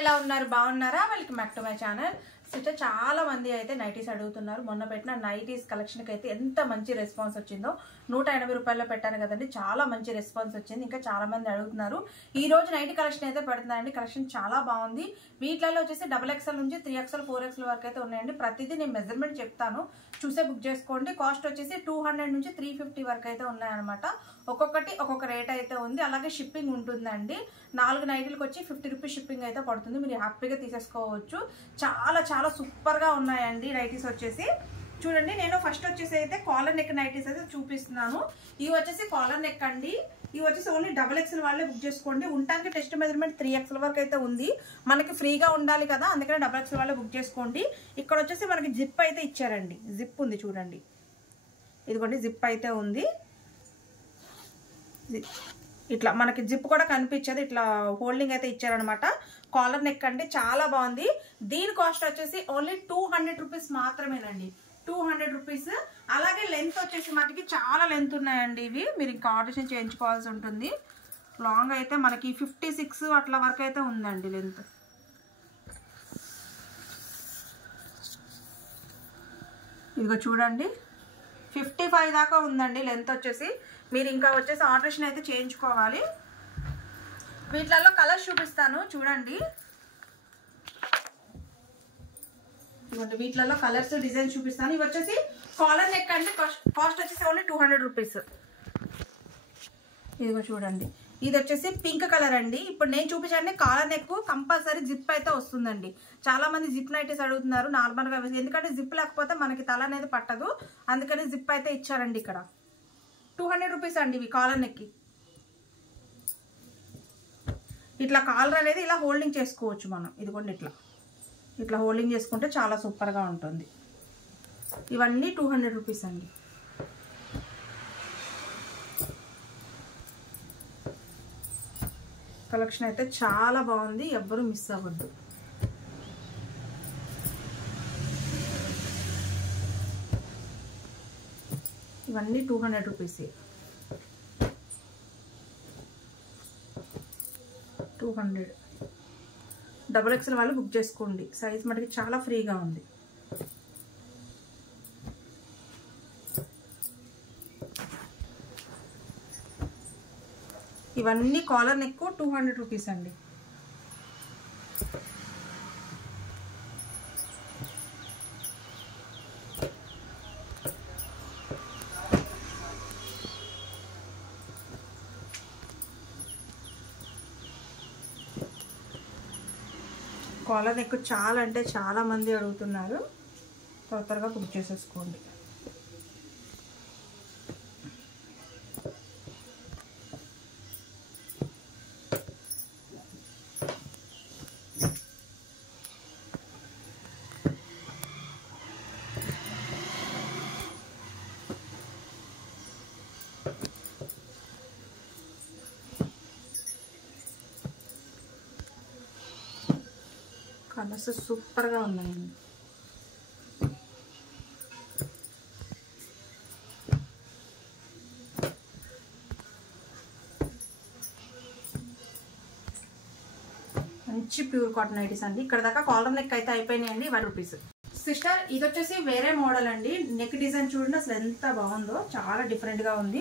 ఎలా ఉన్నారు బాగున్నారా welcome back to my channel sister చాలా మంది అయితే నైటీస్ అడుగుతున్నారు మొన్న పెట్టిన నైటీస్ కలెక్షన్ కి అయితే ఎంత మంచి రెస్పాన్స్ వచ్చిందో 180 రూపాయల్లో పెట్టాను కదండి చాలా మంచి రెస్పాన్స్ వచ్చింది ఇంకా చాలా మంది అడుగుతున్నారు ఈ రోజు నైటీ కలెక్షన్ అయితే పెడుతున్నానండి కలెక్షన్ చాలా బాగుంది వీటిలో వచ్చేసి XXL నుంచి 3XL 4XL వరకు అయితే ఉన్నాయండి ప్రతిదీ నేను మెజర్మెంట్ చెప్తాను చూసే బుక్ చేసుకోండి కాస్ట్ వచ్చేసి 200 నుంచి 350 వరకు అయితే ఉన్నాయన్నమాట ఒక్కొక్కటి ఒక్కొక్క రేట్ అయితే ఉంది అలాగే షిప్పింగ్ ఉంటుందండి 4 నైటీలకు వచ్చి 50 రూపీస్ షిప్పింగ్ అయితే పడుతుంది మీరు హ్యాపీగా తీసేసుకోవచ్చు చాలా చాలా సూపర్ గా ఉన్నాయండి నైటీస్ వచ్చేసి చూడండి నేను ఫస్ట్ వచ్చేసి అయితే కాలర్ నెక్ నైటీస్ అయితే చూపిస్తున్నాను ఇవి వచ్చేసి కాలర్ నెక్ అండి ఇవి వచ్చేసి ఓన్లీ XXL వాళ్ళే బుక్ చేసుకోండి ఉండడానికి టెస్ట్ మెజర్మెంట్ 3XL వరకు అయితే ఉంది మనకి ఫ్రీగా ఉండాలి కదా అందుకనే XXL వాళ్ళే బుక్ చేసుకోండి ఇక్కడ వచ్చేసి మనకి జిప్ అయితే ఇచ్చారండి జిప్ ఉంది చూడండి ఇదిగోండి జిప్ అయితే ఉంది ఇట్లా మనకి జిప్ కూడా కనిపించదు ఇట్లా హోల్డింగ్ అయితే ఇచ్చారనమాట కాలర్ నెక్ అంటే చాలా బాగుంది దీని కాస్ట్ వచ్చేసి ఓన్లీ 200 రూపీస్ మాత్రమేనండి 200 రూపీస్ అలాగే లెంత్ వచ్చేసి మనకి చాలా లెంత్ ఉన్నాయండి ఇవి మీరు ఇంకా ఆల్టరేషన్ చేయించుకోవాల్సి ఉంటుంది లాంగ్ అయితే మనకి 56 అట్లా వరకు అయితే ఉందండి లెంత్ ఇదిగో చూడండి 55 దాకా ఉందండి లెంత్ వచ్చేసి మీరు ఇంకా వచ్చేసి ఆల్టరేషన్ అయితే చేయించుకోవాలి వీటిలలో కలర్స్ చూపిస్తాను చూడండి ఇవ్వండి వీటిలలో కలర్స్ డిజైన్ చూపిస్తాను ఇవి వచ్చేసి కాలర్ నెక్ అంటే కాస్ట్ వచ్చేసి ఓన్లీ 200 రూపీస్ ఇదిగో చూడండి ఇది వచ్చేసి పింక్ కలర్ అండి ఇప్పుడు నేను చూపించండి కాలర్ నెక్ కంపల్సరీ జిప్ అయితే వస్తుందండి చాలా మంది జిప్ నైటీస్ అడుగుతున్నారు నార్మల్ గా ఎందుకంటే జిప్ లేకపోతే మనకి తల అనేది పట్టదు అందుకని జిప్ అయితే ఇచ్చారండి ఇక్కడ 200 రూపీస్ అండి ఇవి కాలర్ నెక్ ఇట్లా కాలర్ అనేది ఇలా హోల్డింగ్ చేసుకోవచ్చు మనం ఇదిగోండి ఇట్లా హోల్డింగ్ చేసుకుంటే చాలా సూపర్గా ఉంటుంది ఇవన్నీ 200 రూపీస్ అండి కలెక్షన్ అయితే చాలా బాగుంది ఎవ్వరూ మిస్ అవ్వద్దు ఇవన్నీ 200 రూపీస్ 200 XXL వాళ్ళు బుక్ చేసుకోండి సైజ్ మనకి చాలా ఫ్రీగా ఉంది ఇవన్నీ కాలర్ నెక్ 200 రూపీస్ అండి కాలర్ నెక్ చాలా అంటే చాలా మంది అడుగుతున్నారు త్వరగా బుక్ చేసేసుకోండి కలర్స్ సూపర్గా ఉన్నాయండి మంచి ప్యూర్ కాటన్ నైటీస్ అండి ఇక్కడ దాకా కాలర్ నెక్ అయితే అయిపోయినాయండి 1 రూపీస్ సిస్టర్ ఇది వచ్చేసి వేరే మోడల్ అండి నెక్ డిజైన్ చూడండి అసలు ఎంత బాగుందో చాలా డిఫరెంట్ గా ఉంది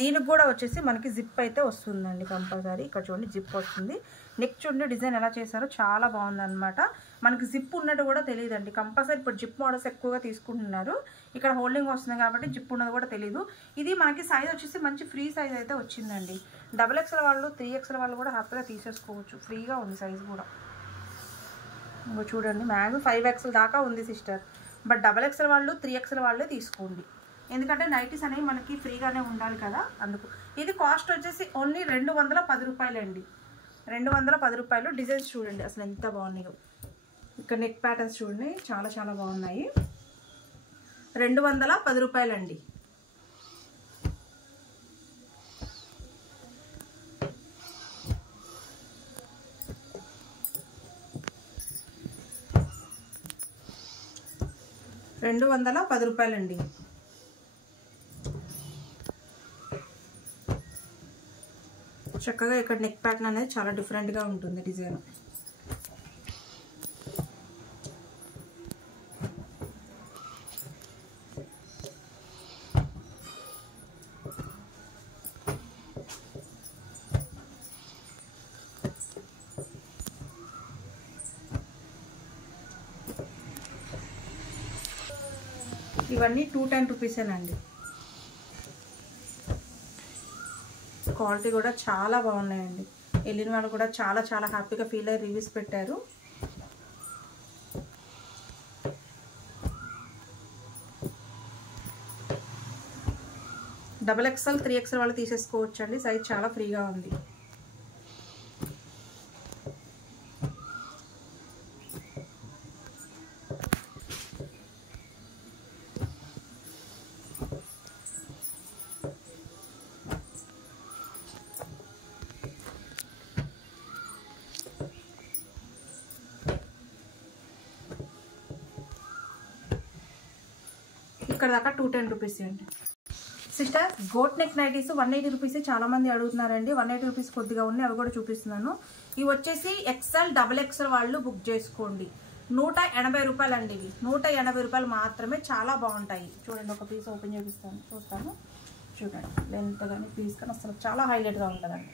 దీనికి కూడా వచ్చేసి మనకి జిప్ అయితే వస్తుందండి కంపల్సరీ ఇక్కడ చూడండి జిప్ వస్తుంది నెక్ చూడండి డిజైన్ ఎలా చేశారో చాలా బాగుంది అనమాట మనకి జిప్ ఉన్నట్టు కూడా తెలియదండి కంపల్సరీ ఇప్పుడు జిప్ మోడల్స్ ఎక్కువగా తీసుకుంటున్నారు ఇక్కడ హోల్డింగ్ వస్తుంది కాబట్టి జిప్ ఉన్నది కూడా తెలియదు ఇది మనకి సైజ్ వచ్చేసి మంచి ఫ్రీ సైజ్ అయితే వచ్చిందండి XXL వాళ్ళు 3XL వాళ్ళు కూడా హ్యాపీగా తీసేసుకోవచ్చు ఫ్రీగా ఉంది సైజ్ కూడా ఇంకో చూడండి మ్యాక్సిమం 5XL దాకా ఉంది సిస్టర్ బట్ XXL వాళ్ళు 3XL వాళ్ళే తీసుకోండి ఎందుకంటే నైటీస్ అనేవి మనకి ఫ్రీగానే ఉండాలి కదా అందుకు ఇది కాస్ట్ వచ్చేసి ఓన్లీ 210 రూపాయలు అండి 210 రూపాయలు డిజైన్స్ చూడండి అసలు ఎంత బాగున్నాయో ఇక్కడ నెక్ ప్యాటర్న్స్ చూడండి చాలా చాలా బాగున్నాయి 210 రూపాయలు అండి రూపాయలండి చక్కగా ఇక్కడ నెక్ ప్యాటర్న్ అనేది చాలా డిఫరెంట్ గా ఉంటుంది డిజైన్ ఇవన్నీ 210 రూపీసేనండి. క్వాలిటీ కూడా చాలా బాగున్నాయండి. వెళ్ళిన వాళ్ళు కూడా చాలా చాలా హ్యాపీగా ఫీల్ అయ్యి రివ్యూస్ పెట్టారు. XXL 3XL వాళ్ళు తీసేసుకోవచ్చు అండి. సైజ్ చాలా ఫ్రీగా ఉంది. ఇక్కడ దాకా 210 రూపీస్ అండి. సిస్టర్ గోట్ నెక్ నైటీస్ 180 రూపీస్ చాలా మంది అడుగుతున్నారండి. 180 రూపీస్ కొద్దిగా ఉన్నాయి, అవి కూడా చూపిస్తున్నాను. ఇవి వచ్చేసి XL XXL వాళ్ళు బుక్ చేసుకోండి. 180 రూపాయలు అండి. ఇవి 180 రూపాయలు మాత్రమే. చాలా బాగుంటాయి. చూడండి, ఒక పీస్ ఓపెన్ చూస్తాను. చూడండి లెంత్ కానీ పీస్ కానీ అసలు చాలా హైలైట్గా ఉంటుందండి.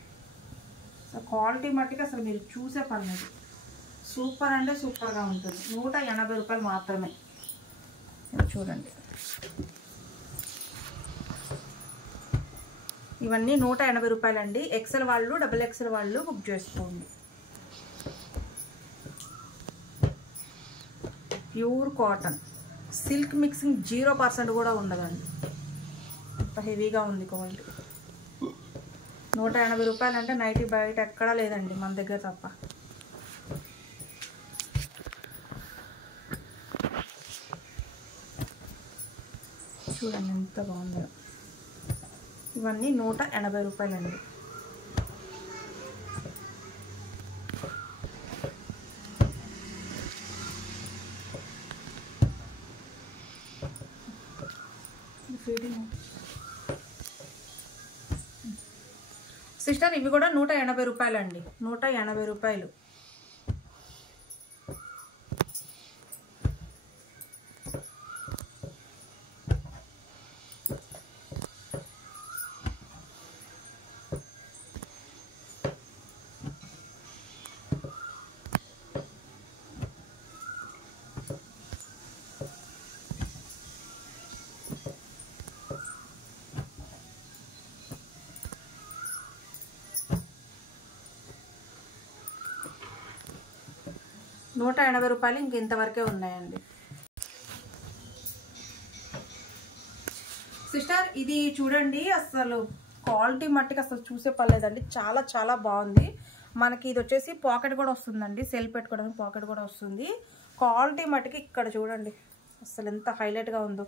సో క్వాలిటీ మట్టికి అసలు మీరు చూసే పర్లేదు. సూపర్ అంటే సూపర్గా ఉంటుంది. 180 రూపాయలు మాత్రమే. చూడండి, ఇవన్నీ 180 రూపాయలు అండి. XL వాళ్ళు XXL వాళ్ళు బుక్ చేసుకోండి. ప్యూర్ కాటన్, సిల్క్ మిక్సింగ్ 0% కూడా ఉండదండి. అంత హెవీగా ఉంది క్వాలిటీ. 180 రూపాయలు అంటే నైటీ బయట ఎక్కడా లేదండి, మన దగ్గర తప్ప. చూడండి ఎంత బాగుందో. ఇవన్నీ 180 రూపాయలండి. సిస్టర్ ఇవి కూడా 180 రూపాయలండి. 180 రూపాయలు. రూపాయలు ఇంక ఇంతవరకే ఉన్నాయండి. సిస్టర్ ఇది చూడండి, అసలు క్వాలిటీ మట్టికి అసలు చూసే పర్లేదండి. చాలా చాలా బాగుంది. మనకి ఇది వచ్చేసి పాకెట్ కూడా వస్తుందండి. సెల్ పెట్టుకోవడానికి పాకెట్ కూడా వస్తుంది. క్వాలిటీ మట్టికి ఇక్కడ చూడండి అసలు ఎంత హైలైట్గా ఉందో.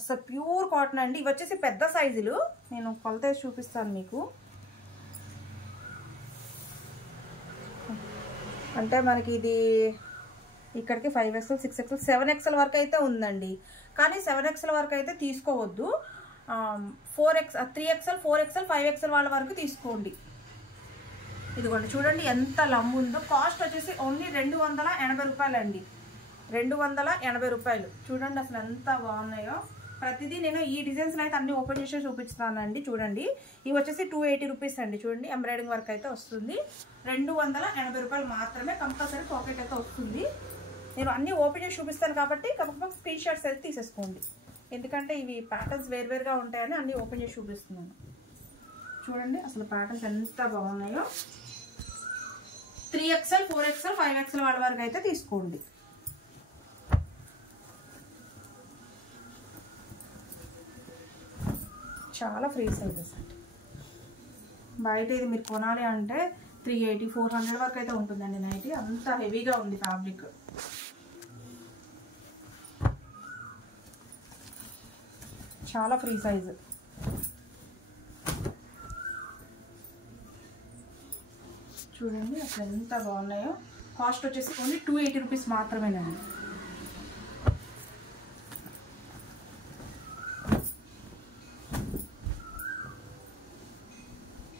అసలు ప్యూర్ కాటన్ అండి. ఇవి వచ్చేసి పెద్ద సైజులు. నేను కొలత చూపిస్తాను మీకు. అంటే మనకి ఇది ఇక్కడికి 5XL 6XL 7XL వరకు అయితే ఉందండి. కానీ 7XL వరకు అయితే తీసుకోవద్దు. 3XL 4XL 5XL వాళ్ళ వరకు తీసుకోండి. ఇదిగోండి చూడండి ఎంత లమ్ము ఉందో. కాస్ట్ వచ్చేసి ఓన్లీ 280 రూపాయలు అండి. 280 రూపాయలు. చూడండి అసలు ఎంత బాగున్నాయో. ప్రతిదీ నేను ఈ డిజైన్స్ అయితే అన్ని ఓపెన్ చేసి చూపిస్తానండి. చూడండి ఇవి వచ్చేసి 280 రూపీస్ అండి. చూడండి ఎంబ్రాయిడింగ్ వర్క్ అయితే వస్తుంది. 280 రూపాయలు మాత్రమే. కంపల్సరీ పాకెట్ అయితే వస్తుంది. నేను అన్ని ఓపెన్ చేసి చూపిస్తాను కాబట్టి కంపల్సరీ స్క్రీన్ షాట్స్ అయితే తీసేసుకోండి. ఎందుకంటే ఇవి ప్యాటర్న్స్ వేరువేరుగా ఉంటాయని అన్ని ఓపెన్ చేసి చూపిస్తున్నాను. చూడండి అసలు ప్యాటర్న్స్ ఎంత బాగున్నాయో. 3XL 4XL 5XL వాళ్ళ వరకు అయితే తీసుకోండి. చాలా ఫ్రీ సైజెస్ అండి. బయట ఇది మీరు కొనాలి అంటే 380 400 వరకు అయితే ఉంటుందండి నైటీ. అంత హెవీగా ఉంది ఫ్యాబ్రిక్. చాలా ఫ్రీ సైజు. చూడండి అసలు ఎంత బాగున్నాయో. కాస్ట్ వచ్చేసి ఓన్లీ 280 రూపీస్ మాత్రమేనండి.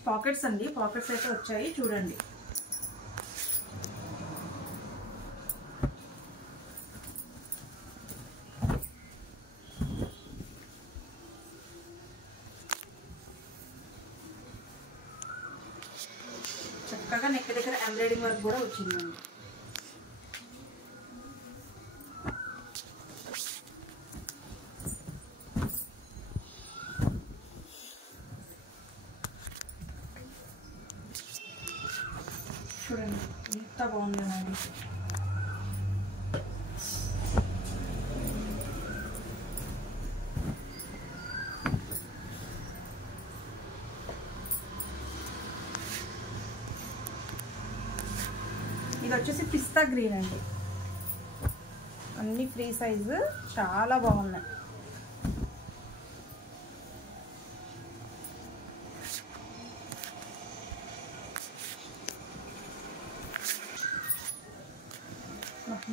పాకెట్స్ అండి. పాకెట్స్ అయితే వచ్చాయి చూడండి. చక్కగా నెక్ దగ్గర ఎంబ్రాయిడింగ్ వర్క్ కూడా వచ్చిందండి. ఇది వచ్చేసి పిస్తా గ్రీన్ అండి. అన్ని ఫ్రీ సైజు, చాలా బాగున్నాయి.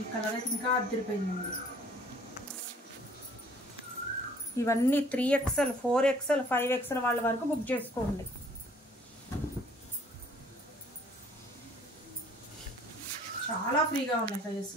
ఈ కలర్ అయితే ఇంకా అద్దరిపోయిందండి. ఇవన్నీ 3XL, 4XL, 5XL వాళ్ళ వరకు బుక్ చేసుకోండి. చాలా ఫ్రీగా ఉన్నాయి సైజెస్.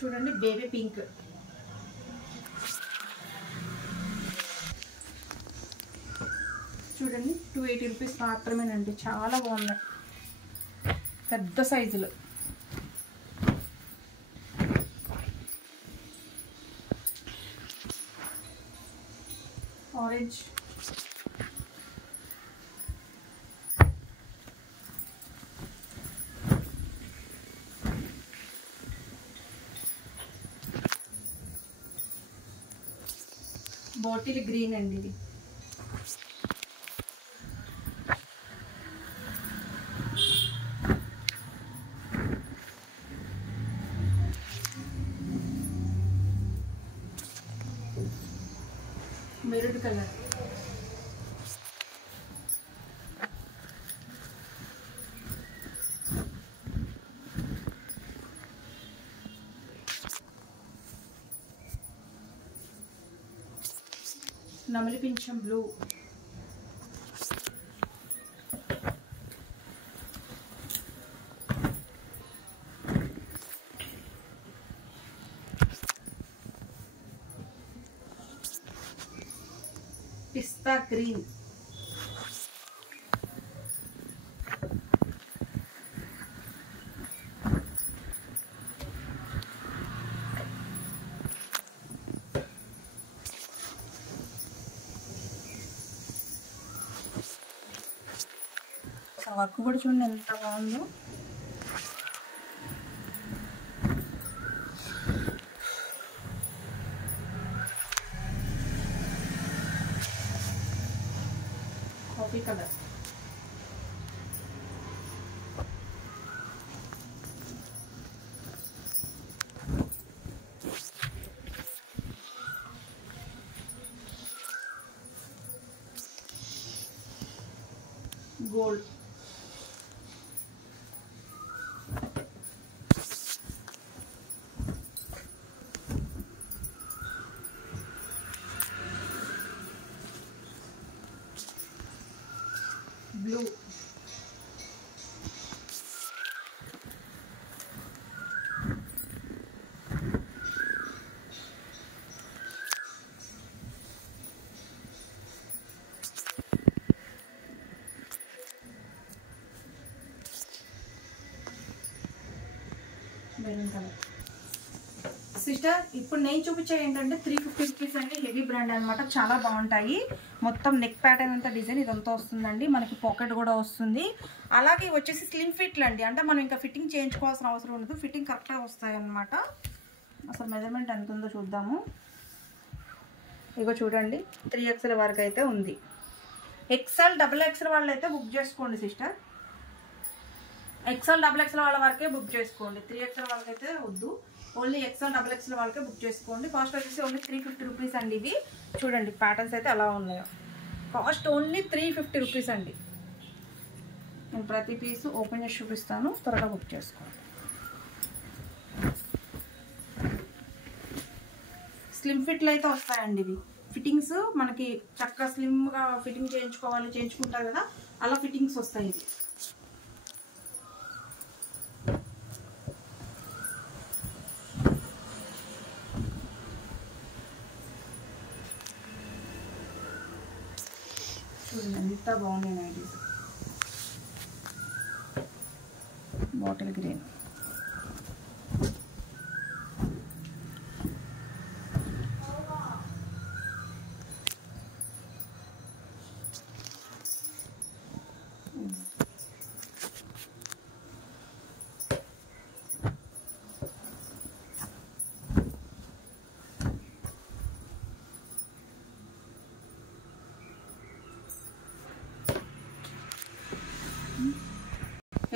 చూడండి బేబీ పింక్, చూడండి 280 రూపీస్ మాత్రమేనండి. చాలా బాగున్నాయి, పెద్ద సైజులు. ఆరెంజ్, బాటిల్ గ్రీన్ అండి. ఇది మెరూన్ కలర్, నమలి పింఛం బ్లూ, పిస్తా గ్రీన్, వర్క్ కూడా చూడండి ఎంత బాగుందో. Coffee colour, gold, blue, maroon colour. Sister ఇప్పుడు నేను చూపించే ఏంటంటే 350 రూపీస్ అండి. హెవీ బ్రాండ్ అనమాట, చాలా బాగుంటాయి. మొత్తం నెక్ ప్యాటర్న్ అంతా డిజైన్ ఇదంతా వస్తుందండి. మనకి పాకెట్ కూడా వస్తుంది. అలాగే వచ్చేసి స్లిమ్ ఫిట్లు అండి, అంటే మనం ఇంకా ఫిట్టింగ్ చేయించుకోవాల్సిన అవసరం ఉండదు, ఫిట్టింగ్ కరెక్ట్గా వస్తాయి అనమాట. అసలు మెజర్మెంట్ ఎంత ఉందో చూద్దాము. ఇగో చూడండి 3XL వరకు అయితే ఉంది. XL, XXL వాళ్ళు అయితే బుక్ చేసుకోండి సిస్టర్. XL, XXL వాళ్ళ వరకే బుక్ చేసుకోండి. 3XL వాళ్ళకైతే వద్దు, ఓన్లీ XL, XXL వాళ్ళకే బుక్ చేసుకోండి. కాస్ట్ వచ్చేసి ఓన్లీ 350 రూపీస్ అండి. ఇవి చూడండి ప్యాటర్న్స్ అయితే ఎలా ఉన్నాయో. కాస్ట్ ఓన్లీ 350 రూపీస్ అండి. నేను ప్రతి పీస్ ఓపెన్ చేసి చూపిస్తాను, త్వరగా బుక్ చేసుకోండి. స్లిమ్ ఫిట్లు అయితే వస్తాయండి. ఇవి ఫిట్టింగ్స్ మనకి చక్కగా స్లిమ్గా ఫిట్టింగ్ చేయించుకుంటారు కదా, అలా ఫిట్టింగ్స్ వస్తాయి. ఇది చూడండి ఎంత బాగున్నాయి nighties. Bottle green,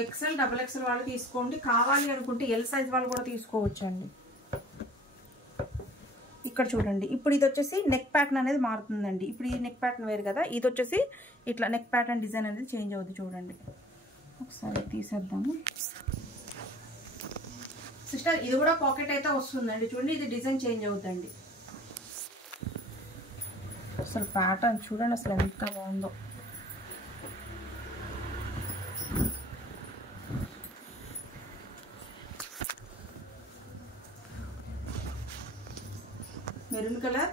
XL double XL వాళ్ళు తీసుకోండి. కావాలి అనుకుంటే ఎల్ సైజ్ వాళ్ళు కూడా తీసుకోవచ్చండి. ఇక్కడ చూడండి, ఇప్పుడు ఇది వచ్చేసి నెక్ ప్యాటర్న్ అనేది మారుతుందండి. ఇప్పుడు ఈ నెక్ ప్యాటర్న్ వేరు కదా, ఇది వచ్చేసి ఇట్లా నెక్ ప్యాటర్న్ డిజైన్ అనేది చేంజ్ అవుతుంది. చూడండి ఒకసారి తీసేద్దాము. సిస్టర్ ఇది కూడా పాకెట్ అయితే వస్తుందండి. చూడండి ఇది డిజైన్ చేంజ్ అవుతుందండి. అసలు ప్యాటర్న్ చూడండి అసలు ఎంత బాగుందో. మెరూన్ కలర్,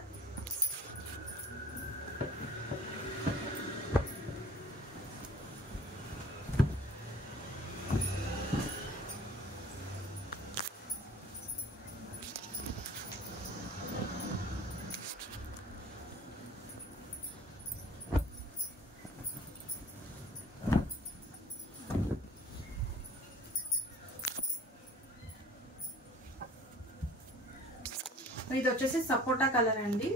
ఇది వచ్చేసి సపోటా కలర్ అండి.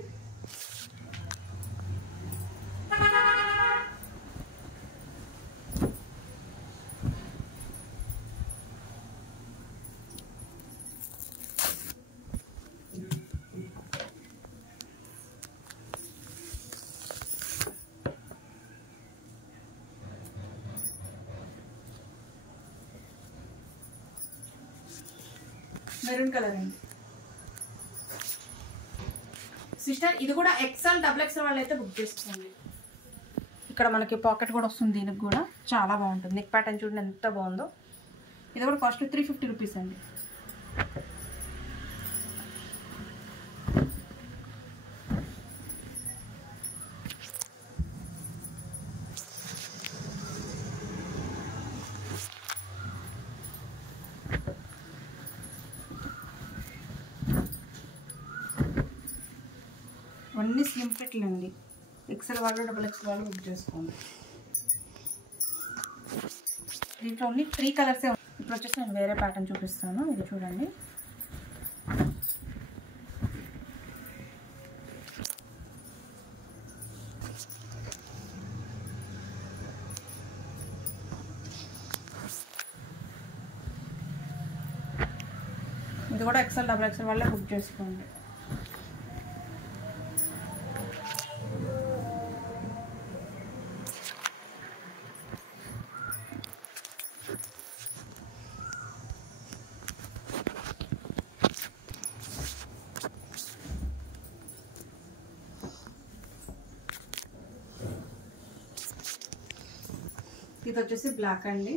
మెరూన్ కలర్ అండి. సిస్టర్ ఇది కూడా ఎక్సెల్ డబుల్ ఎక్సెల్ వాళ్ళు అయితే బుక్ చేసుకోండి. ఇక్కడ మనకి పాకెట్ కూడా వస్తుంది. దీనికి కూడా చాలా బాగుంటుంది. నెక్ ప్యాటర్న్ చూడండి ఎంత బాగుందో. ఇది కూడా కాస్ట్ 350 రూపీస్ అండి. అన్నీ స్లిమ్ ఫిట్లు అండి. ఎక్సెల్ వాళ్ళు డబుల్ ఎక్సెల్ వాళ్ళు బుక్ చేసుకోండి. దీంట్లో ఓన్లీ 3 కలర్సే. ఇప్పుడు వచ్చేసి నేను వేరే ప్యాటర్న్ చూపిస్తాను. ఇది చూడండి. ఇది కూడా ఎక్సెల్ డబుల్ ఎక్సెల్ వాళ్ళే బుక్ చేసుకోండి. ఇది వచ్చేసి బ్లాక్ అండి.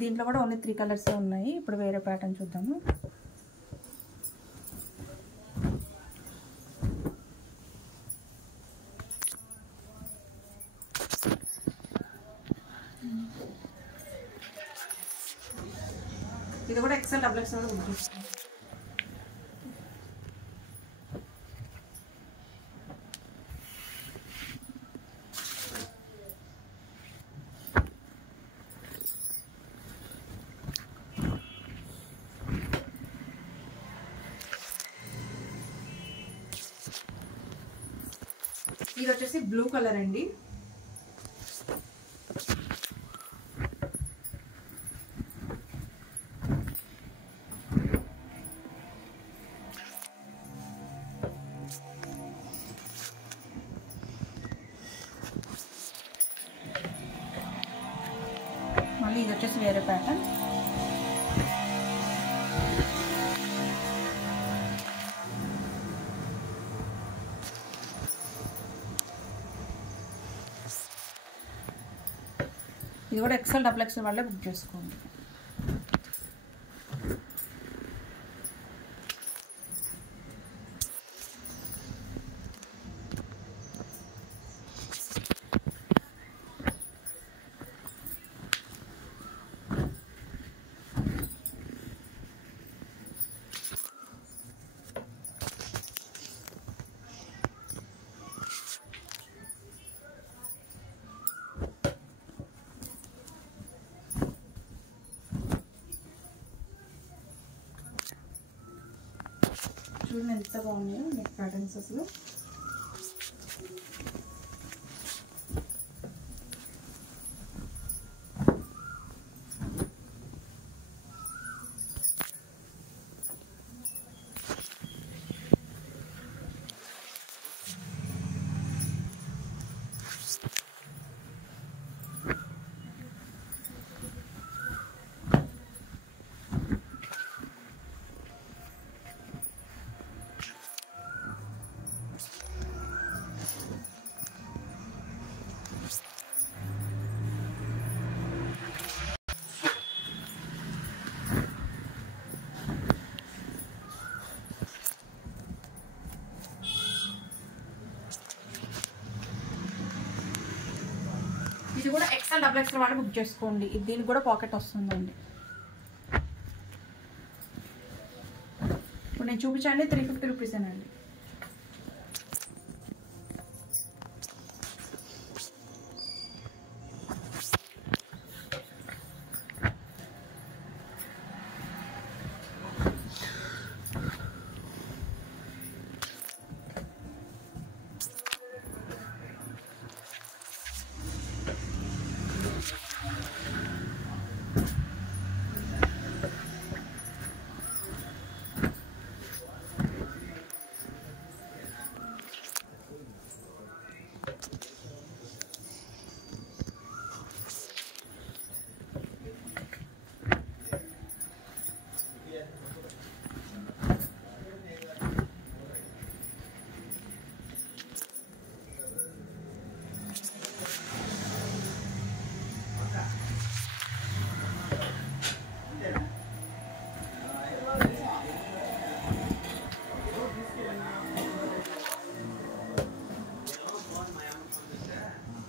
దీంట్లో కూడా ఓన్లీ 3 కలర్స్ ఉన్నాయి. ఇప్పుడు వేరే ప్యాటర్న్ చూద్దాము. ఇది కూడా ఎక్సెల్ డబుల్ ఎక్సెల్ బుక్ చేసుకోండి. ఇది వచ్చేసి బ్లూ కలర్ అండి. మళ్ళీ ఇది వచ్చేసి వేరే ప్యాటర్న్. ఇది కూడా ఎక్సెల్ డబుల్ ఎక్సెల్ వాళ్ళే బుక్ చేసుకోండి. చూడండి ఎంత బాగున్నాయో నెక్ ప్యాటర్న్స్ అసలు. ఇది కూడా ఎక్సెల్ డబుల్ ఎక్సెల్ వాడి బుక్ చేసుకోండి. దీనికి కూడా పాకెట్ వస్తుందండి. ఇప్పుడు నేను చూపించండి 350 రూపీసేనండి.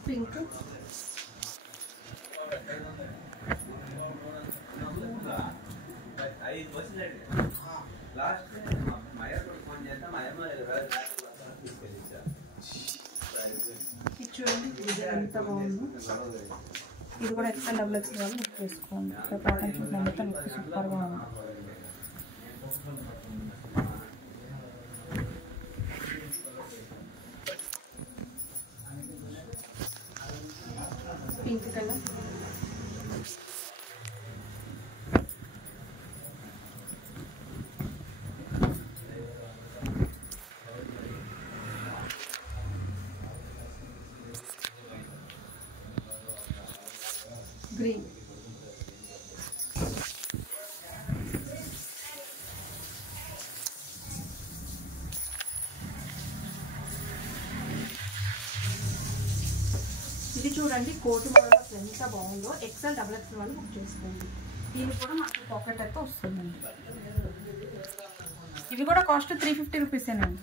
పింక్ చూడండి ఎంత బాగుంది. ఇది కూడా ఎక్సెల్ డబుల్ ఎక్సెల్ వాళ్ళు బుక్ చేసుకోండి. ప్యాటర్న్ మొత్తం సూపర్గా ఉంది. పింక్ కలర్ గ్రీన్ ఇది చూడండి కోటి మోడల్ అసలు ఎంత బాగుందో. ఎక్సెల్ డబుల్ ఎక్సెల్ వాళ్ళు బుక్ చేసుకోండి. దీనికి కూడా మనకు పాకెట్ అయితే వస్తుందండి. ఇవి కూడా కాస్ట్ 350 రూపీసేనండి.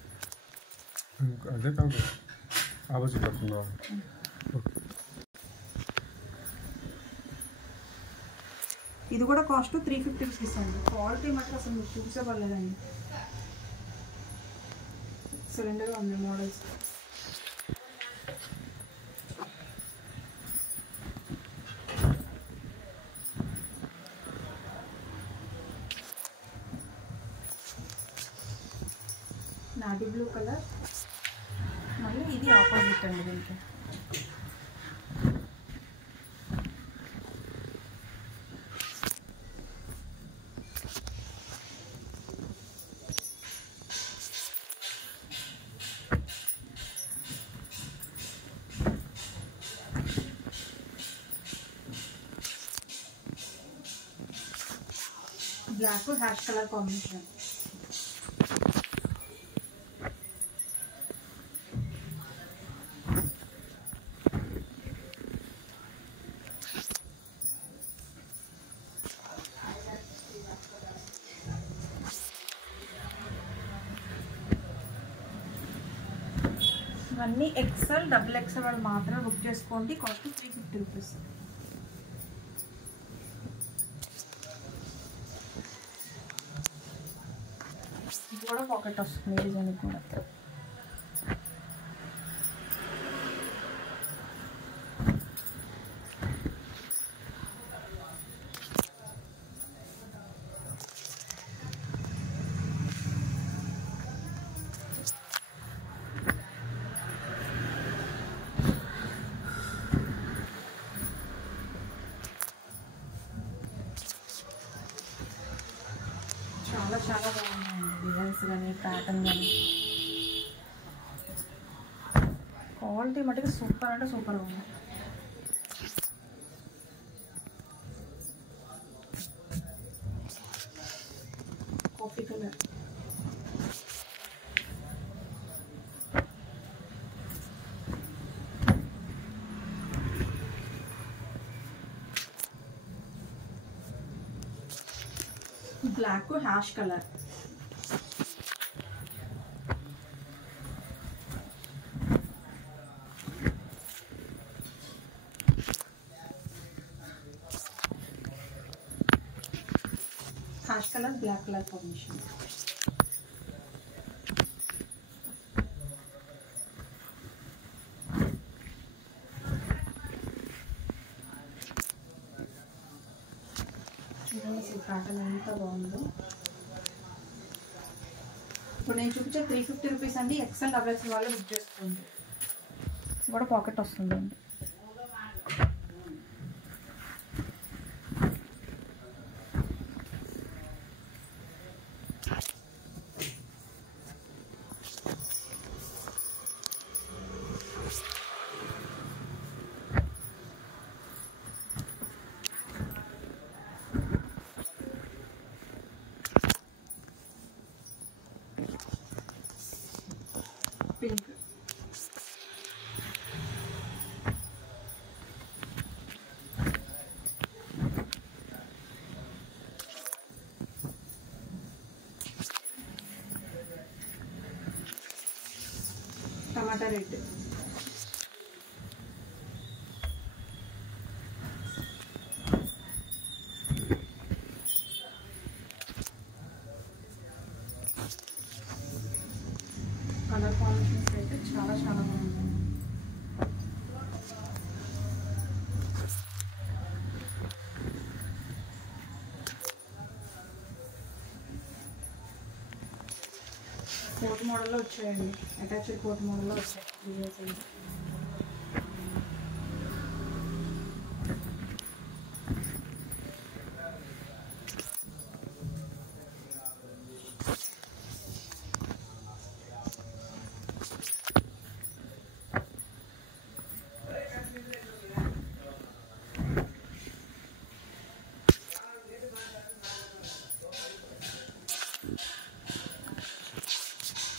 అదే కాదు ఆపోజిట్ వస్తుందా? ఇది కూడా కాస్ట్ 350 రూపీస్ అండి. క్వాలిటీ మాత్రం అసలు మీకు చూసేవాళ్ళదండి. ఎక్సలెంట్గా ఉంది మోడల్స్. నావీ బ్లూ కలర్ మళ్ళీ ఇది ఆపోజిట్ అండి. దీనికి బ్లాక్ హ్యాష్ కలర్ కాంబినేషన్. ఇవన్నీ ఎక్సెల్ డబుల్ ఎక్సెల్ వాళ్ళు మాత్రం బుక్ చేసుకోండి. Cost 350 rupees. ఇది కూడా పాకెట్ వస్తుంది డిజైన్ కూడా. చాలా చాలా బాగున్నాయండి డిజైన్స్ కానీ ప్యాటర్న్ కానీ. క్వాలిటీ మటుకు సూపర్ అంటే సూపర్గా ఉంది. Coffee colour, black ash colour, ash colour black colour combination. Pattern ఎంత బాగుందో. ఇప్పుడు నేను చూపించే 350 రూపీస్ అండి. ఎక్సెల్ డబుల్ ఎక్సెల్ వాళ్ళు బుక్ చేసుకోండి. కూడా పాకెట్ వస్తుందండి. Pink, tomato red, colour combinations అయితే చాలా చాలా బాగుంది. కోట్ మోడల్లో వచ్చాయండి. అటాచ్డ్ కోట్ మోడల్లో వచ్చాయి designs.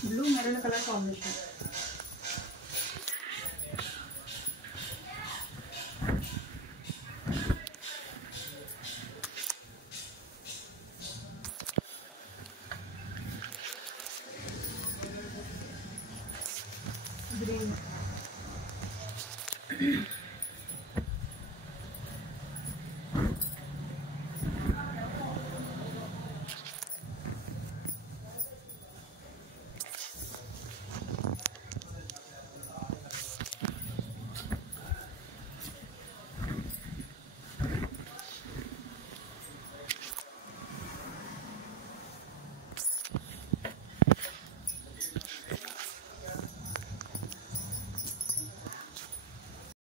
Blue maroon colour combination. Green,